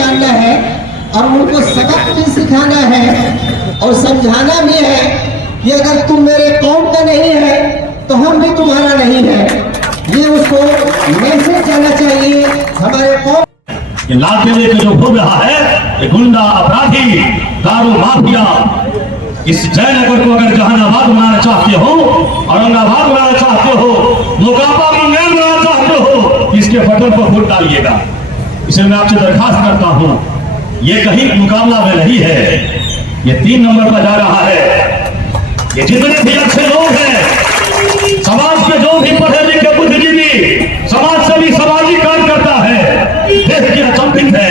पहचानना है और उनको सबक भी सिखाना है और समझाना भी है कि अगर तुम मेरे कौम का नहीं है तो हम भी तुम्हारा नहीं है। ये उसको मैसेज जाना चाहिए हमारे कौम। ये लाल किले के जो घूम रहा है ये गुंडा अपराधी दारू माफिया, इस जयनगर को अगर जहानाबाद बनाना चाहते हो, औरंगाबाद बनाना चाहते हो, मोकामा मुंगेर बनाना चाहते हो, इसके बटन पर वोट डालिएगा। इसलिए मैं आपसे दरखास्त करता हूं, ये कहीं मुकाबला में नहीं है, ये 3 नंबर पर जा रहा है। ये जितने भी अच्छे लोग हैं समाज के, जो भी पढ़े लिखे बुद्धिजीवी, समाज से भी सामाजिक कार्य करता है, देश की अचंभित है।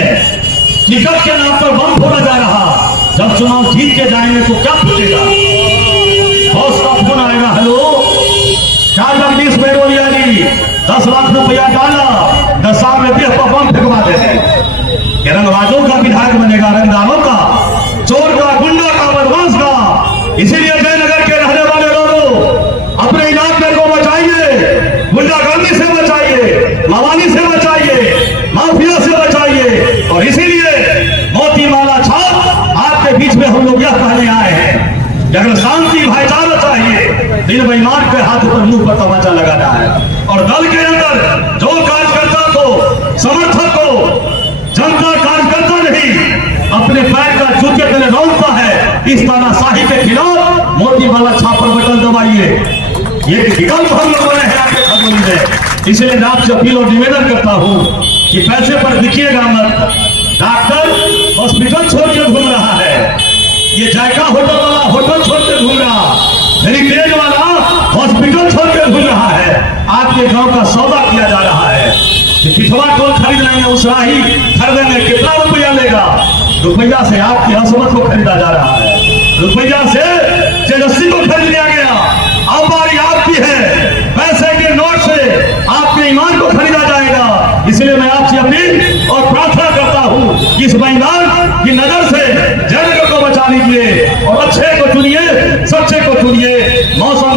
टिकट के नाम पर बम फोड़ा जा रहा, जब चुनाव जीत के जाएंगे तो क्या फूटेगा? बॉस का फोन आएगा, हेलो क्या जगदीश बेरोलिया जी 10 लाख रुपया डाला, 10 साल में 20 पर बम फेंकवा देते। ये रंगबाजों का विधायक बनेगा, रंगदारों का, चोर का, गुंडा का, बदमाश का। इसीलिए जयनगर के रहने वाले लोगों अपने इलाके को बचाइए, गुंडागर्दी से बचाइए, मवाली से बचाइए, माफिया से बचाइए। और इसीलिए मोतीमाला छाप आपके बीच में हम लोग यह कहने आए हैं, अगर शांति भाईचारा चाहिए तो इन बेईमान के हाथ पर मुंह पर तमाचा लगाना है। और दल के अंदर जो कार्यकर्ता को, समर्थक को, जनता कार्यकर्ता नहीं अपने पैर का जूते तले रौंदता है, इस तानाशाही के खिलाफ मोतीमाला छाप पर बटन दबाइए। ये विकल्प हम लोगों ने है आपके खबरों में। इसलिए मैं आपसे अपील और निवेदन करता हूं कि पैसे पर दिखिएगा मत। डॉक्टर हॉस्पिटल छोड़ के घूम रहा है, ये जायका होटल वाला होटल छोड़ के घूम रहा, हेरिटेज वाला हॉस्पिटल छोड़ के घूम रहा है। आपके गांव का सौदा किया जा रहा है, पिछवा टोल खरीद लेंगे, उसराही खरीदेंगे, कितना रुपया लेगा? रुपया से आपकी हसमत को खरीदा जा रहा है, रुपया से तेजस्वी को खरीद लिया गया। अब बारी आपकी है, पैसे के नोट से आपके ईमान को खरीदा जाएगा। इसलिए मैं आपसे अपील और प्रार्थना करता हूं कि इस बेईमान की नजर से जयनगर को बचा लीजिए और अच्छे को चुनिए, सच्चे को चुनिए। मौसम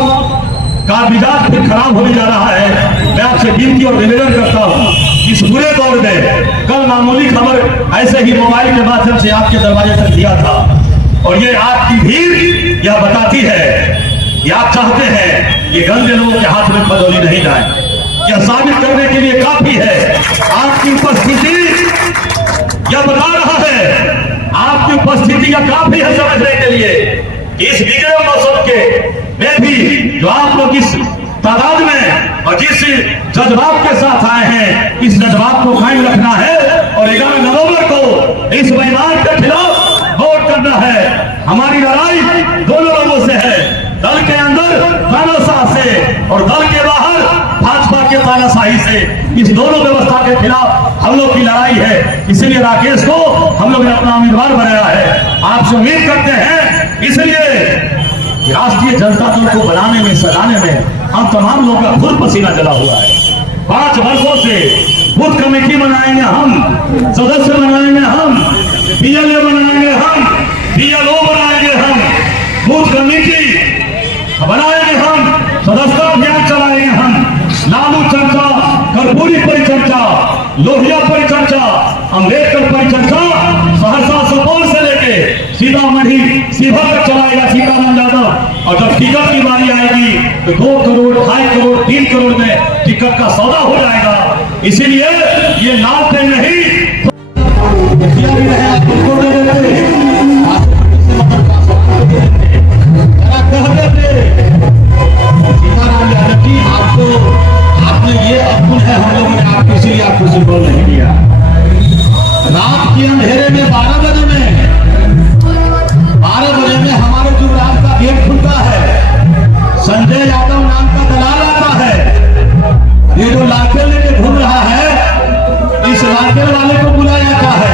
का मिजाज फिर खराब होने जा रहा है। मैं आपसे विनती और निवेदन करता हूं, इस बुरे दौर में कल मामूली खबर ऐसे ही मोबाइल के माध्यम से आपके दरवाजे तक दिया था, और ये आपकी भीड़ यह बताती है, ये आप चाहते हैं ये गंदे लोगों के हाथ में खजौली नहीं जाए। यह साबित करने के लिए काफी है आपकी उपस्थिति, यह बता रहा है आपकी उपस्थिति का काफी है समझने के लिए इस बिगड़े मौसम के में भी जो आप लोग इस तादाद में और जिस जज्बात के साथ आए हैं, इस जज्बात को कायम रखना है और 11 नवंबर को इस बेईमान के खिलाफ वोट करना है। हमारी लड़ाई दोनों लोगों से है, दल के अंदर तानाशाह से और दल के बाहर भाजपा के तानाशाही से। इस दोनों व्यवस्था के खिलाफ हम लोग की लड़ाई है। इसलिए राकेश को हम लोग ने अपना उम्मीदवार बनाया है। आपसे उम्मीद करते हैं, इसलिए राष्ट्रीय जनता दल को बनाने में, सजाने में हम तमाम लोगों का खुद पसीना जला हुआ है। 5 वर्षों से बूथ कमेटी बनाएंगे हम, सदस्य बनाएंगे हम, PLA बनाएंगे हम, PLO बनाएंगे हम, बूथ कमेटी बनाएंगे हम, सदस्यता अभियान चलाएंगे हम, लालू चर्चा, कर्पूरी परिचर्चा, लोहिया परिचर्चा, अम्बेडकर परिचर्चा सहरसा सुपौल से लेके सीतामढ़ी सीभा तक चलाएगा सीताराम यादव। और जब टिकट की बारी आएगी तो 2 करोड़, 2.5 करोड़, 3 करोड़ में टिकट का सौदा हो जाएगा। इसीलिए ये लाल पे नहीं आपने ये अपुन है, हम लोगों ने आपको इसीलिए आपको सिंबल नहीं दिया। रात के अंधेरे में 12 बजे में हमारे जुबराज का गेट खुलता है, संजय यादव नाम का दलाल आता है, ये जो लाखेल लेके घूम रहा है, इस लाखेल वाले को बुलाया जाता है,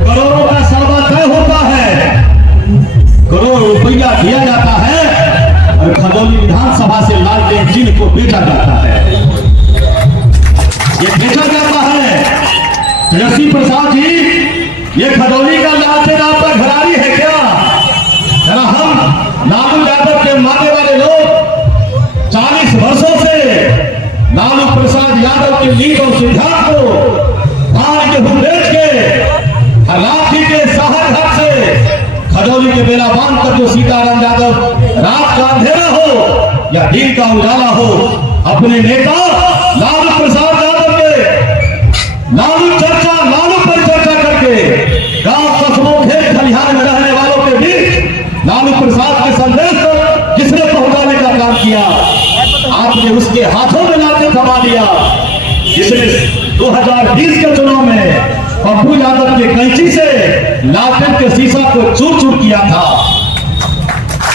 करोड़ों का सौदा तय होता है, करोड़ रुपया दिया जाता है और खजौली विधानसभा से लालटेन चिन्ह को बेचा जाता है। ये बेचा जाता है। तेजस्वी प्रसाद जी, ये खजौली का लालटेन आपका घरारी है क्या? जरा हम लालू यादव के मानने वाले लोग 40 वर्षों से लालू प्रसाद यादव के नींद और सिद्धांत को धान गेहूं बेच के के बेला बांध कर जो सीताराम यादव रात का अंधेरा हो या दिन का उजाला हो, अपने नेता लालू प्रसाद यादव के लालू पर चर्चा करके गांव कस्बों खेत खलिहान में रहने वालों के बीच लालू प्रसाद के संदेश को किसने पहुंचाने का काम किया? आपने उसके हाथों में लाते थमा दिया, जिसने 2020 के चुनाव में पप्पू यादव के कैंची से लालटेन के शीशा को चूर चूर किया था।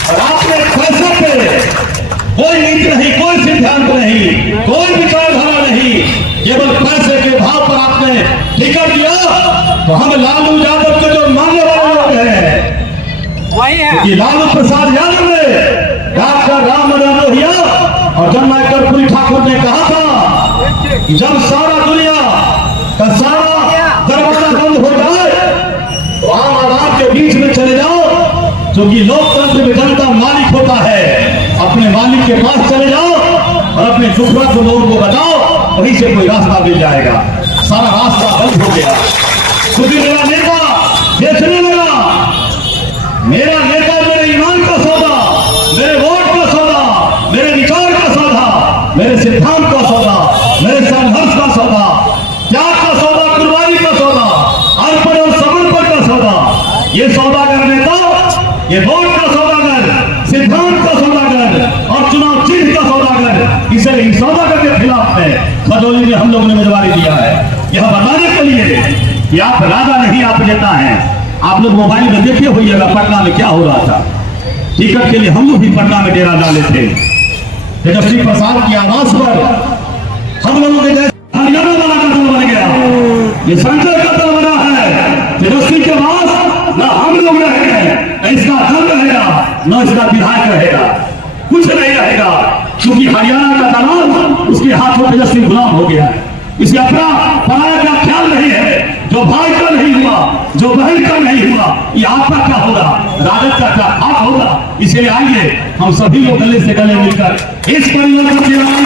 और आपने पैसे पे कोई नीति नहीं, कोई सिद्धांत नहीं, कोई विचारधारा नहीं, केवल पैसे के भाव पर आपने टिकट दिया। तो हम लालू यादव के जो मानने वाले लोग हैं वही है कि लालू प्रसाद यादव ने डॉक्टर राम मनोहर लोहिया और जननायक कर्पूरी ठाकुर ने कहा था कि जब सारा दुनिया का सारा दरवाजा बंद हो जाए तो आम आदमी के बीच में चले जाओ, क्योंकि लोकतंत्र में जनता मालिक होता है। अपने मालिक के पास चले जाओ और अपने दुखड़ा को लोगों को बताओ, वहीं से कोई रास्ता मिल जाएगा। सारा रास्ता बंद हो गया क्योंकि मेरा नेता बेचने लगा। मेरा नेता मेरे ईमान का सौदा, मेरे वोट का सौदा, मेरे विचार का सौदा, मेरे सिद्धांत का सौदा, मेरे संघर्ष का सौदा, त्याग का सौदा, कुर्बानी का सौदा, अर्पण और समर्पण का सौदा। ये सौदागर नेता, ये वोट का सौदागर, सिद्धांत का सौदागर और चुनाव चिन्ह का सौदागर, इसे इन सौदागर के खिलाफ में खजौली में हम लोगों ने उम्मीदवारी दिया है, यह बताने के लिए कि आप राजा नहीं, आप नेता हैं। आप लोग मोबाइल में देखे होइएगा पटना में क्या हो रहा था। टिकट के लिए हम लोग भी पटना में डेरा डाले थे। तेजस्वी प्रसाद की आवाज पर हम लोगों के जैसे हरियाणा वाला का दल बन गया, ये संजय का दल बना है। तेजस्वी के पास न हम लोग रहेंगे, न इसका दल रहेगा, न इसका विधायक रहेगा, कुछ नहीं रहेगा, क्योंकि हरियाणा का दलाल उसके हाथों तेजस्वी गुलाम हो गया है। इसे अपना पराया का ख्याल नहीं है। जो भाई का नहीं हुआ, जो बहन का नहीं हुआ, ये आपका क्या होगा, राजद का क्या हाथ होगा। इसलिए आइए हम सभी लोग गले से गले मिलकर इस परिवर्तन की लड़ाई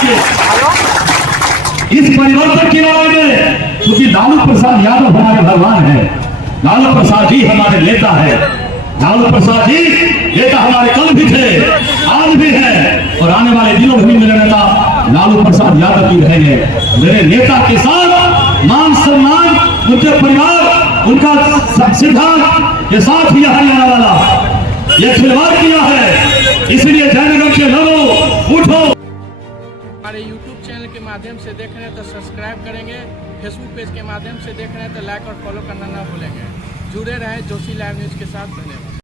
में, क्योंकि लालू प्रसाद यादव हमारे भगवान है, लालू प्रसाद जी हमारे नेता है, लालू प्रसाद जी नेता हमारे कल भी थे, आज भी है और आने वाले दिनों में मेरे नेता लालू प्रसाद यादव जी रहेंगे। मेरे नेता के साथ मान सम्मान, उनके परिवार, उनका सिद्धांत के साथ ही हरियाणा वाला ये खिलवाड़ किया है। इसलिए जयनगर के लोगों उठो। हमारे YouTube चैनल के माध्यम से देख रहे हैं तो सब्सक्राइब करेंगे, फेसबुक पेज के माध्यम से देख रहे हैं तो लाइक और फॉलो करना ना भूलेंगे। जुड़े रहें जोशी लाइव न्यूज़ के साथ। धन्यवाद।